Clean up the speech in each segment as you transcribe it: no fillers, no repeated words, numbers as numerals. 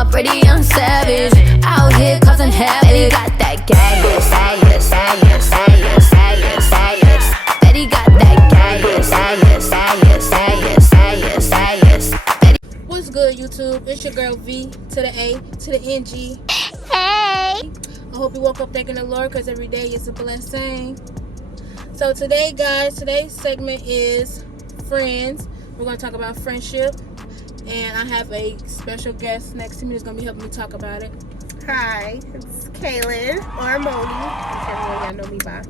a pretty young savage, out here causing havoc. Betty got that gas, Betty got that gas. What's good, YouTube? It's your girl V to the A to the NG. Hey! I hope you woke up thanking the Lord, because every day is a blessing. So today, guys, today's segment is friends. We're going to talk about friendship. And I have a special guest next to me that's going to be helping me talk about it. Hi, it's Caylin or Moni, whichever one y'all know me by.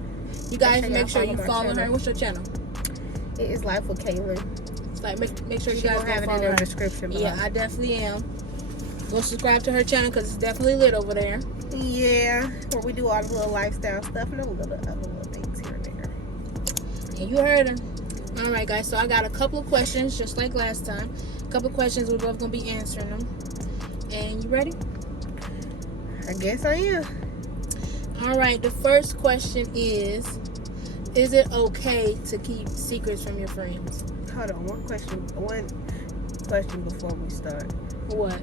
You guys make sure you follow her. What's your channel? It is Life with Caylin. It's like make sure you guys have it in the description below. Yeah, I definitely am. Go subscribe to her channel because it's definitely lit over there. Yeah, where we do all the little lifestyle stuff and a little other little things here and there. And you heard her. All right, guys. So I got a couple of questions, just like last time. A couple of questions. We're both gonna be answering them. And you ready? I guess I am. All right. The first question is it okay to keep secrets from your friends? Hold on, one question before we start. What?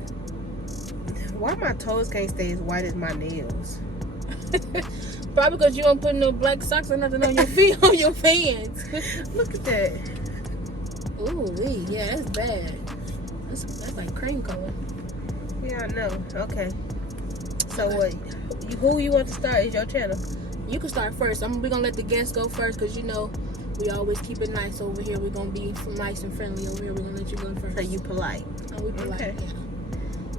Why my toes can't stay as white as my nails? Probably because you don't put no black socks or nothing on your feet, on your fans. Look at that. Ooh, yeah, that's bad. That's like cream color. Yeah, I know. Okay. So what? Who you want to start? Is your channel? You can start first. We're gonna let the guests go first because you know we always keep it nice over here. We're gonna be nice and friendly over here. We're gonna let you go first. So you polite? Oh, we polite. Okay.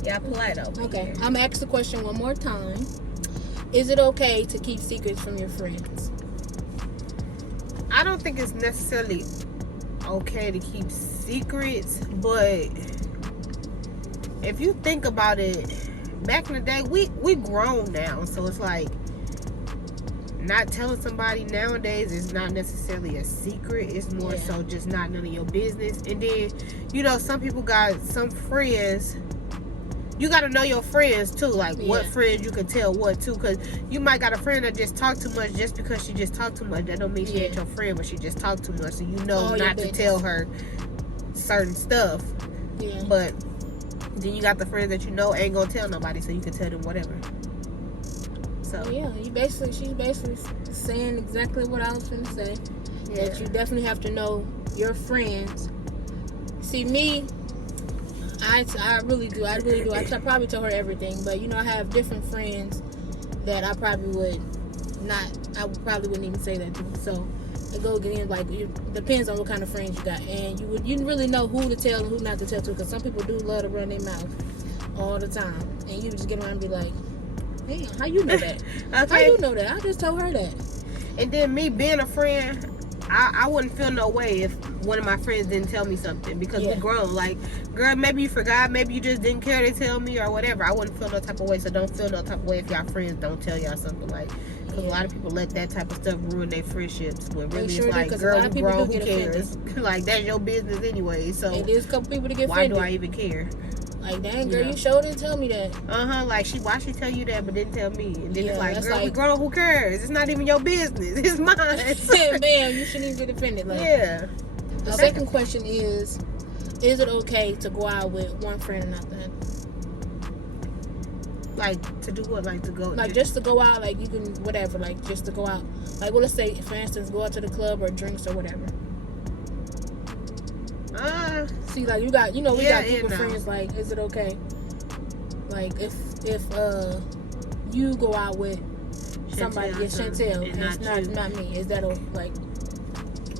Yeah, polite over Okay. here. I'm gonna ask the question one more time. Is it okay to keep secrets from your friends? I don't think it's necessarily okay to keep secrets, but if you think about it, back in the day, we grown now, so it's like not telling somebody nowadays is not necessarily a secret. It's more so just not none of your business. And then, you know, some people got some friends. You got to know your friends too, like what friends you can tell what to, because you might got a friend that just talk too much. Just because she just talk too much, that don't mean she ain't your friend, but she just talk too much, so you know not to tell her certain stuff. Yeah. But then you got the friends that you know ain't gonna tell nobody, so you can tell them whatever. So yeah, she's basically saying exactly what I was gonna say. Yeah. That you definitely have to know your friends. See, me, I really do. I probably tell her everything, but you know, I have different friends that I probably wouldn't even say that to. So it goes again, like, it depends on what kind of friends you got, and you didn't really know who to tell and who not to tell to, because some people do love to run their mouth all the time, and you just get around and be like, "Damn, how you know that? Okay. How you know that? I just told her that." And then me being a friend, I wouldn't feel no way if one of my friends didn't tell me something, because we grown. Like, girl, maybe you forgot, maybe you just didn't care to tell me or whatever. I wouldn't feel no type of way, so don't feel no type of way if y'all friends don't tell y'all something, like, because a lot of people let that type of stuff ruin their friendships, when really it's like, girl, we grown, who cares? Like, that's your business anyway, so and there's a couple people to get why offended. do I even care? Like, dang, girl, you sure didn't tell me that. Like, why she tell you that but didn't tell me? And then it's like, girl, like, we grown, who cares? It's not even your business. It's mine. Bam, you shouldn't even get offended. Like, yeah. The second question is it okay to go out with one friend or nothing? Like, to do what? Like, to go? Like, just to go out, like, you can, whatever, like, just to go out. Like, well, let's say, for instance, go out to the club or drinks or whatever. See, like, we got people friends, like, is it okay? Like, if you go out with somebody, Chantel, and it's not me, is that like?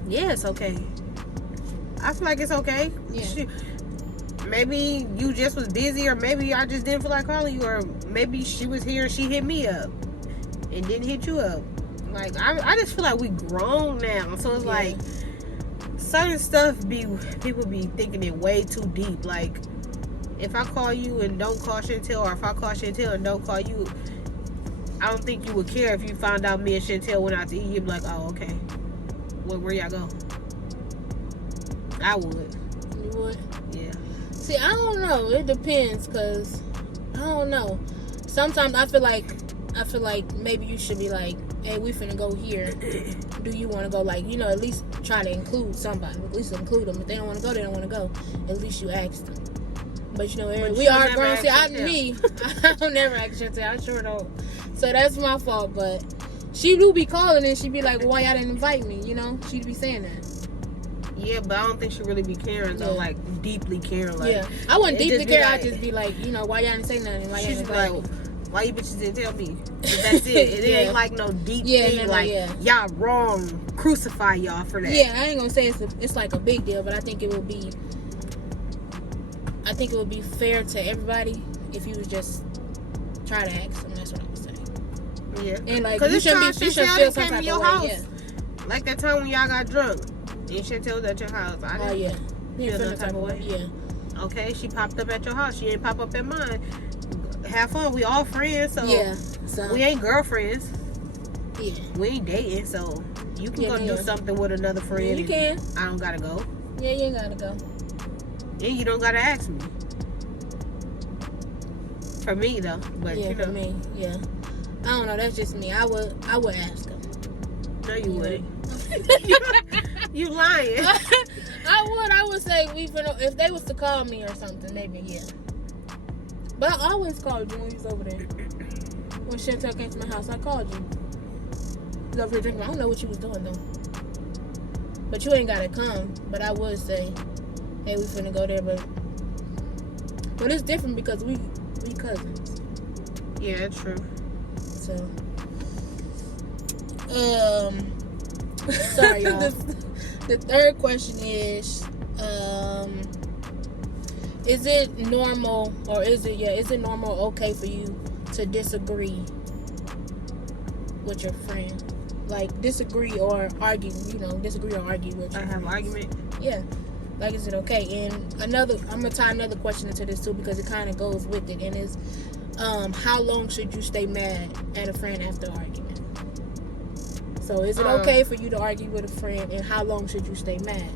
Yeah, it's okay. I feel like it's okay. Yeah. Maybe you just was busy, or maybe I just didn't feel like calling you, or maybe she was here and she hit me up and didn't hit you up. Like, I just feel like we grown now, so it's like certain stuff people be thinking it way too deep. Like, if I call you and don't call Chantel, or if I call Chantel and don't call you, I don't think you would care if you found out me and Chantel went out to eat. You'd be like, oh, okay. Well, where y'all go? I would. You would? Yeah. See, I don't know. It depends, because I don't know. Sometimes I feel like maybe you should be like, hey, we finna go here. Do you want to go? Like, you know, at least try to include somebody. At least include them. If they don't want to go, they don't want to go. At least you ask them. But you know, But we you are never grown. ask See, Chantel. I don't never ask Chantel. I sure don't. So that's my fault. But she do be calling and she be like, well, why y'all didn't invite me? You know, she'd be saying that. Yeah, but I don't think she really be caring though, like deeply caring. Like, yeah, I wouldn't deeply care. Like, I'd just be like, you know, why y'all didn't say nothing? Why y'all didn't invite me? Why you bitches didn't tell me? But that's it. It ain't like no deep thing. Y'all wrong. Crucify y'all for that. Yeah, I ain't gonna say it's like a big deal, but I think it would be. I think it would be fair to everybody if you would just try to ask them. That's what I would say. Yeah, and like you shouldn't feel some type of way. Yeah. Like that time when y'all got drunk and Chantel was at your house. I didn't feel no type of way. Yeah. Okay, she popped up at your house. She ain't pop up at mine. Have fun. We all friends, so yeah. So we ain't girlfriends. Yeah. We ain't dating, so you can go do something with another friend. Yeah, you can. I don't gotta go. Yeah, you ain't gotta go. And you don't gotta ask me. For me though, but yeah, you know. For me, yeah. I don't know. That's just me. I would ask them. No, you wouldn't. You lying. I would say if they was to call me or something, maybe yeah. But I always called you when you was over there. When Chantel came to my house, I called you. You was over here drinking. I don't know what you was doing though. But you ain't gotta come. But I would say, hey, we finna go there. But it's different because we cousins. Yeah, true. So, sorry, y'all. The third question is it normal or is it normal okay for you to disagree with your friend? Like disagree or argue with your have friends. argument? Yeah. Like, is it okay? And I'm gonna tie another question into this too because it kind of goes with it, and it's how long should you stay mad at a friend after an argument? So is it okay for you to argue with a friend, and how long should you stay mad?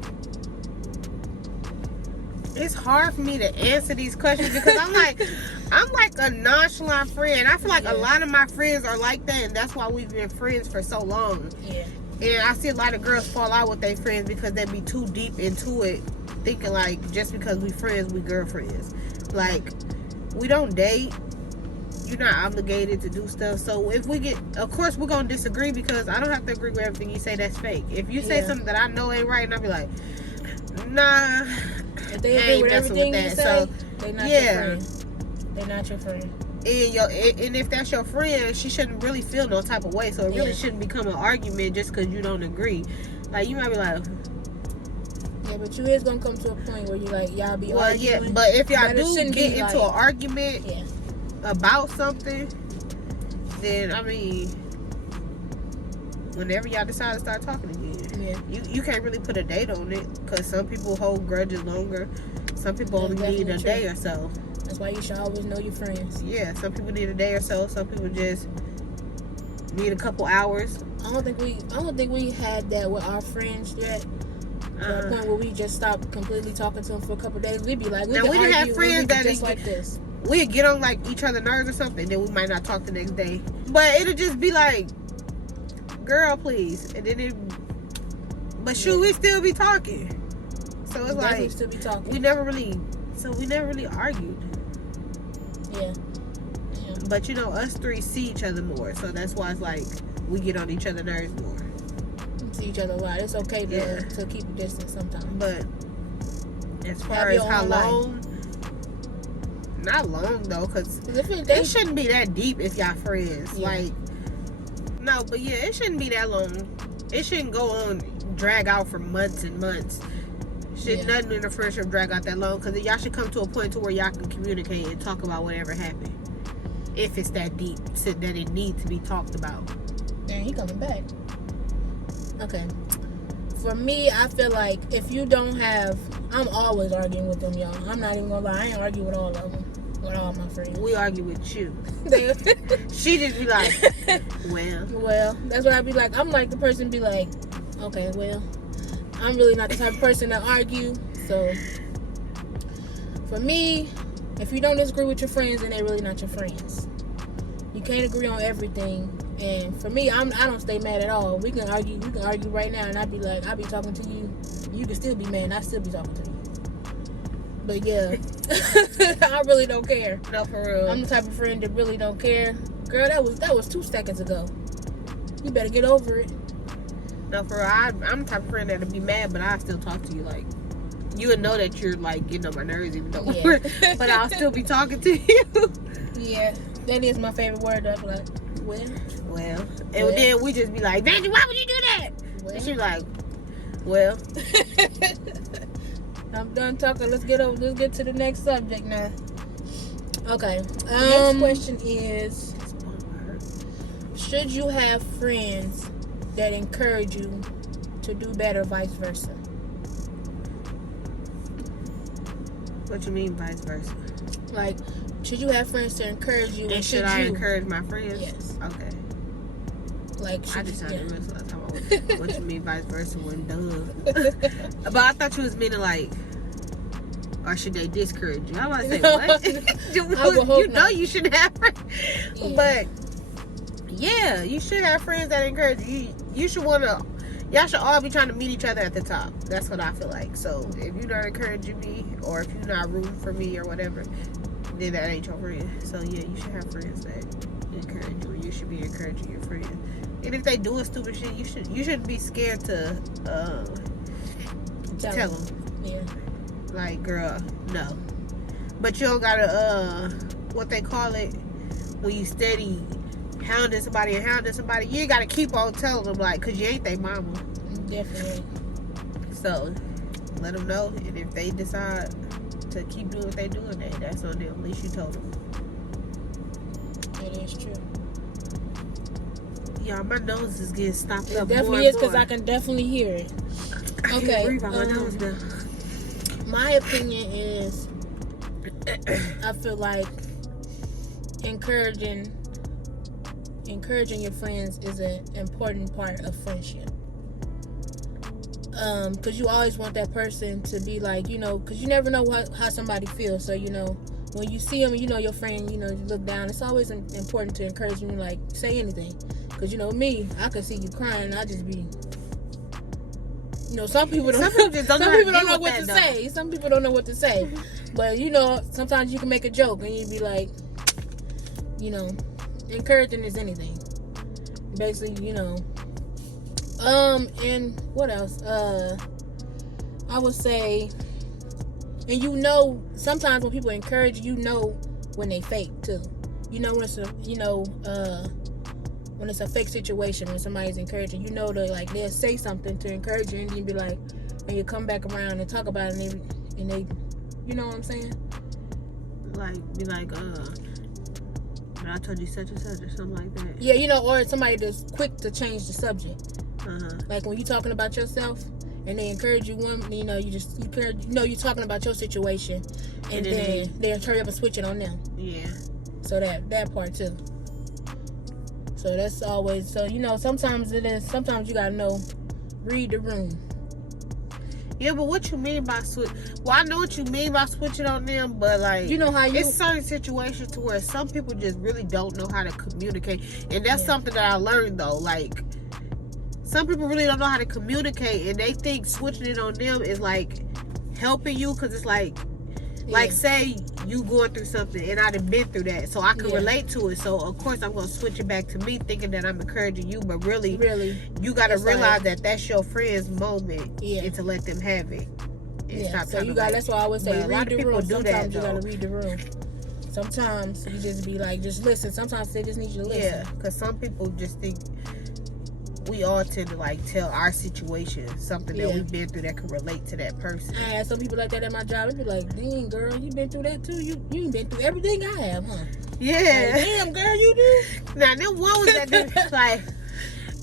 It's hard for me to answer these questions because I'm like a nonchalant friend. I feel like a lot of my friends are like that, and that's why we've been friends for so long. Yeah. And I see a lot of girls fall out with their friends because they be too deep into it, thinking like just because we friends, we girlfriends. Like, we don't date. You're not obligated to do stuff. So if we get, of course we're gonna disagree because I don't have to agree with everything you say. That's fake. If you say something that I know ain't right, and I'll be like, nah. If they agree with everything you say, they're not your friend. They're not your friend. And if that's your friend, she shouldn't really feel no type of way. So it really shouldn't become an argument just because you don't agree. Like, you might be like, yeah, but you is gonna come to a point where you like y'all be arguing. Well, yeah, but if y'all do get into an argument about something, then I mean, whenever y'all decide to start talking again, you can't really put a date on it because some people hold grudges longer. Some people only need a day or so. That's why you should always know your friends. Yeah, some people need a day or so. Some people just need a couple hours. I don't think we had that with our friends yet. To the point where we just stopped completely talking to them for a couple days. We'd be like, we didn't have friends that just like this. We'd get on like each other's nerves or something, then we might not talk the next day. But it'll just be like, girl, please. And then we still be talking. So it's like still be talking. we never really argued. Yeah. But you know, us three see each other more, so that's why it's like we get on each other's nerves more. See each other a lot. It's okay to keep a distance sometimes. But as far as how long, not long though, because it shouldn't be that deep if y'all friends. Yeah. Like, no, but yeah, it shouldn't be that long. It shouldn't go on, drag out for months and months. Nothing in a friendship drag out that long, because y'all should come to a point to where y'all can communicate and talk about whatever happened. If it's that deep, so that it needs to be talked about. Dang, he coming back. Okay. For me, I feel like if you don't have, I'm always arguing with them, y'all. I'm not even gonna lie, I ain't argue with all of them, with all my friends. We argue with you. She just be like, well, that's what I be like. I'm like the person be like, okay, well, I'm really not the type of person to argue. So for me, if you don't disagree with your friends, then they're really not your friends. You can't agree on everything. And for me, I don't stay mad at all. We can argue right now, and I'll be talking to you. You can still be mad, and I still be talking to you. But yeah, I really don't care. No, for real. I'm the type of friend that really don't care. Girl, that was 2 seconds ago. You better get over it. No, for real. I'm the type of friend that'll be mad, but I still talk to you. Like, you would know that you're like getting on my nerves, even though, but I'll still be talking to you. Yeah, that is my favorite word. I'm like, well, and then we just be like, Vandy, why would you do that? Well. And she's like, well. I'm done talking. Let's get to the next subject now. Okay. Next question is, should you have friends that encourage you to do better, vice versa? What you mean, vice versa? Like, should you have friends to encourage you? And should I encourage my friends? Yes. Okay. Like, I just sounded real slow talking about what you mean vice versa when duh. But I thought you was meaning like, or should they discourage you? I was say what? You know you shouldn't have friends. Yeah. But yeah, you should have friends that encourage you. Y'all should all be trying to meet each other at the top. That's what I feel like. So if you're not encouraging me, or if you're not rooting for me or whatever, then that ain't your friend. So yeah, you should have friends that encourage you, and you should be encouraging your friends. And if they doing stupid shit, you shouldn't be scared to tell them. Yeah. Like, girl, no. But you don't gotta what they call it, when you steady hounding somebody, you ain't gotta keep on telling them, like, cause you ain't their mama. Definitely. So let them know, and if they decide to keep doing what they doing, that's on them. At least you told them. That is true. Y'all, my nose is getting stopped up. It definitely is, because I can definitely hear it. I can't breathe out my nose now. My opinion is, I feel like encouraging your friends is an important part of friendship. Because you always want that person to be like, because you never know how somebody feels. So, when you see them, your friend, you look down. It's always important to encourage them, like, say anything. Because, me, I could see you crying, and I just be... some people don't know what to say. Some people don't know what to say. But, sometimes you can make a joke, and you'd be like, encouraging is anything. Basically, and what else? I would say, and sometimes when people encourage you, when they fake too. When it's a fake situation, when somebody's encouraging, to like, they'll say something to encourage you, and you be like, and you come back around and talk about it, and they you know what I'm saying? Like, be like, but I told you such and such, or something like that. Yeah, or somebody that's quick to change the subject. Uh-huh. Like when you're talking about yourself, and they encourage you, you're talking about your situation, and then they hurry up and switch it on them. Yeah. So that part too. So that's always, sometimes you gotta read the room. Yeah, but what you mean by switch? Well, I know what you mean by switching on them, but like, it's certain situations to where some people just really don't know how to communicate, and that's something that I learned though. Like, some people really don't know how to communicate, and they think switching it on them is like helping you, because it's like say you going through something, and I've been through that, so I can relate to it. So of course I'm gonna switch it back to me, thinking that I'm encouraging you, but really, you gotta realize that that's your friend's moment, and to let them have it. Yeah. So that's why I would say read the room. Sometimes you gotta read the room. Sometimes you just be like, just listen. Sometimes they just need you to listen. Yeah, because some people just think we all tend to like tell our situation something that we've been through that can relate to that person. I had some people like that at my job. They'd be like, "Dang, girl, you been through that too? You been through everything I have, huh?" Yeah. Like, damn, girl, you do. Now, them one was that like,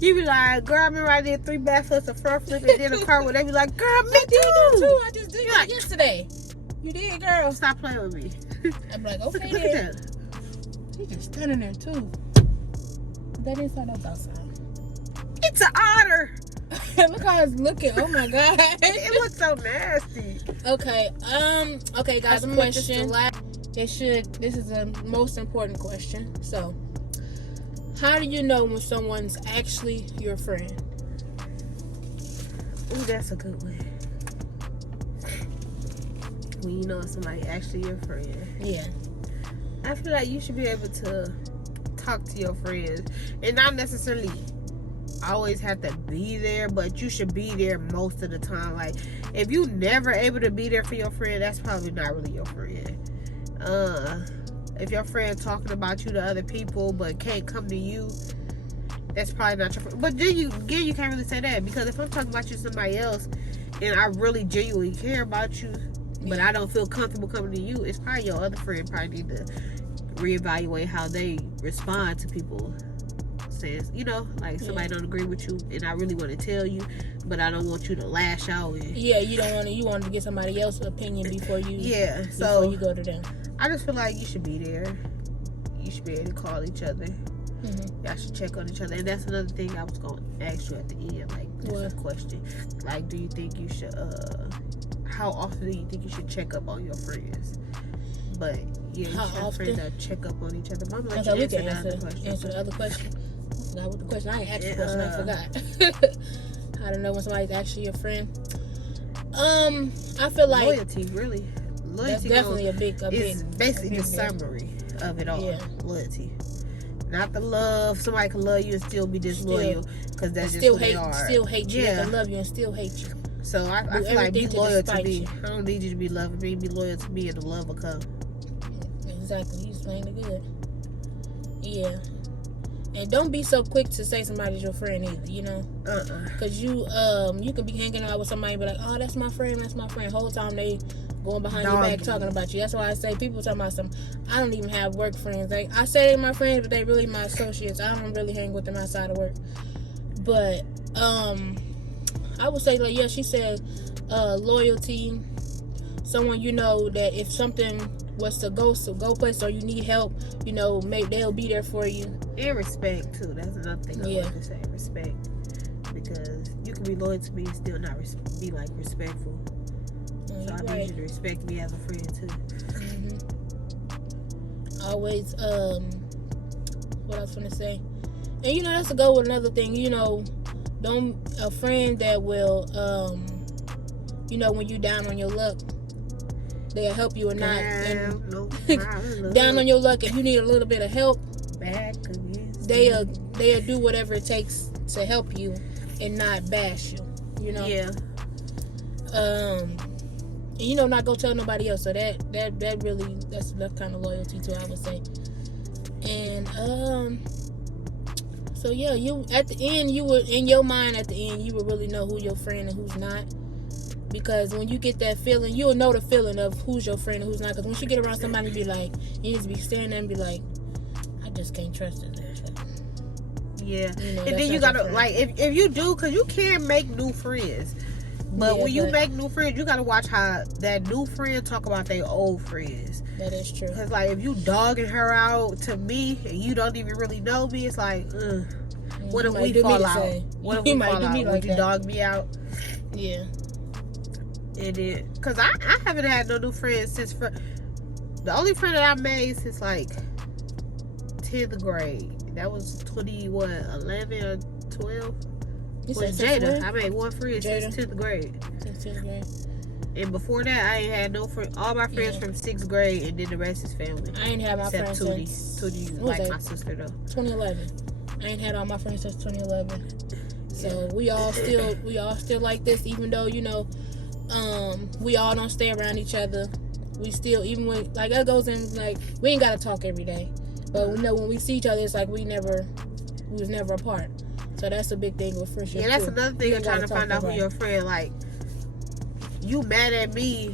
you be like, "Girl, I remember I did 3 backflips, a front flip, and then a cartwheel." They be like, "Girl, me too. I just did that yesterday." You did, girl. Stop playing with me. I'm like, okay, look at that. He just standing there too. That inside, that's outside. It's an otter. Look how it's looking. Oh my god. It looks so nasty. Okay. Okay, guys. Question. This is the most important question. So, how do you know when someone's actually your friend? Ooh, that's a good one. when you know somebody actually your friend. Yeah. I feel like you should be able to talk to your friends and not necessarily always have to be there, but you should be there most of the time. Like, if you never able to be there for your friend, that's probably not really your friend. If your friend talking about you to other people but can't come to you, that's probably not your friend. But then you can't really say that, because if I'm talking about you to somebody else and I really genuinely care about you, but I don't feel comfortable coming to you, it's probably your other friend probably need to reevaluate how they respond to people. Says, you know, like somebody don't agree with you and I really want to tell you, but I don't want you to lash out. And, you want to get somebody else's opinion before you go to them. I just feel like you should be there. You should be able to call each other. Mm-hmm. Y'all should check on each other. And that's another thing I was going to ask you at the end. Like, just a question. Like, do you think you should, how often do you think you should check up on your friends? But, yeah, you should have friends that check up on each other. But I'm going to let you answer the other question. I forgot what the question. I ain't asked the question. I forgot. I don't know when somebody's actually your friend. I feel like loyalty, really. Loyalty that's definitely is basically the summary of it all. Yeah. Loyalty, not the love. Somebody can love you and still be disloyal, because that's just who they are. Still hate you. They can love you and still hate you. So I feel like be loyal to me. I don't need you to be loving me. Be loyal to me, and the love will come. Exactly. You explained it good. Yeah. And don't be so quick to say somebody's your friend either, you know? Because you can be hanging out with somebody and be like, oh, that's my friend. Whole time they going behind your back talking about you. That's why I say people talking about I don't even have work friends. I say they're my friends, but they really my associates. I don't really hang with them outside of work. But I would say, like, yeah, she said loyalty. Someone you know that if something was to go place or you need help, you know, maybe they'll be there for you. And respect too. That's another thing I want to say. Respect, because you can be loyal to me and still not be like respectful. So I need you to respect me as a friend too. Mm-hmm. Always. What I was gonna say, and you know that's to go with another thing. You know, a friend that will, you know, when you down on your luck, they'll help you or not. And down on your luck, if you need a little bit of help, they'll do whatever it takes to help you and not bash you. You know. Yeah. And you know, not go tell nobody else. So that really that's kind of loyalty too, I would say. And so yeah, you at the end you would, in your mind at the end, you would really know who your friend and who's not. Because when you get that feeling, you'll know the feeling of who's your friend and who's not. Because once you get around somebody, be like, you need to be standing there and be like, I just can't trust this person. Yeah. You know, and then you gotta, like, if you do, because you can make new friends. But when you make new friends, you gotta watch how that new friend talk about their old friends. That is true. Because, like, if you dogging her out to me and you don't even really know me, it's like, what if we fall out? What if we fall out? Would you dog me out? Yeah. And then, because I haven't had no new friends since, the only friend that I made since, like, 10th grade. That was 11 or 12? Was Jada. I made one friend since 10th grade. Since 10th grade. And before that, I ain't had no friend. All my friends from 6th grade, and then the rest is family. I ain't had my friends since Tootie, like my sister though. 2011. I ain't had all my friends since 2011. So we all still like this, even though, you know, we all don't stay around each other. We still, even when, like, that goes in, like, we ain't gotta talk every day, but we know when we see each other, it's like we was never apart. So that's a big thing with friendship. Yeah, that's another thing of trying to find out who your friend. Like, you mad at me,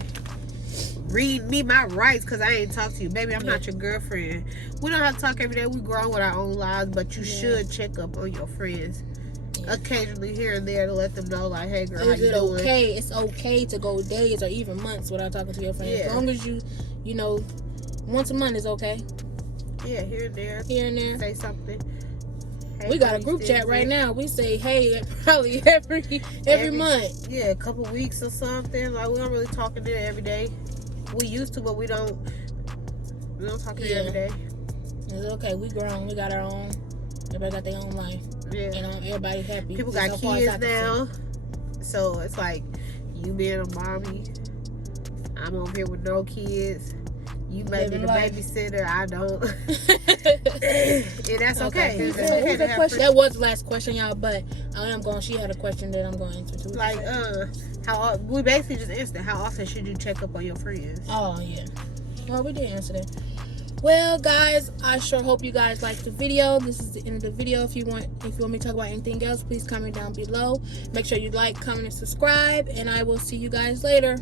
read me my rights because I ain't talk to you. Baby, I'm not your girlfriend. We don't have to talk every day. We grow with our own lives, but you should check up on your friends occasionally here and there to let them know, like, hey, girl, how you doing? It's okay to go days or even months without talking to your friends. As long as you know, once a month is okay. Yeah, here and there. Say something. Hey, we got a group chat right now. We say, hey, probably every month. Yeah, a couple weeks or something. Like, we don't really talk in there every day. We used to, but we don't talk in there every day. It's okay. We grown. We got our own. Everybody got their own life. Yeah. And everybody's happy. People got kids now. So it's like, you being a mommy, I'm over here with no kids. You may be the babysitter. I don't. And that's okay. Here's That's okay a question. That was the last question, y'all. But she had a question that I'm going to answer too. Like, how we basically just answered. How often should you check up on your friends? Oh yeah. Well, we did answer that. Well, guys, I sure hope you guys liked the video. This is the end of the video. If you want me to talk about anything else, please comment down below. Make sure you like, comment, and subscribe. And I will see you guys later.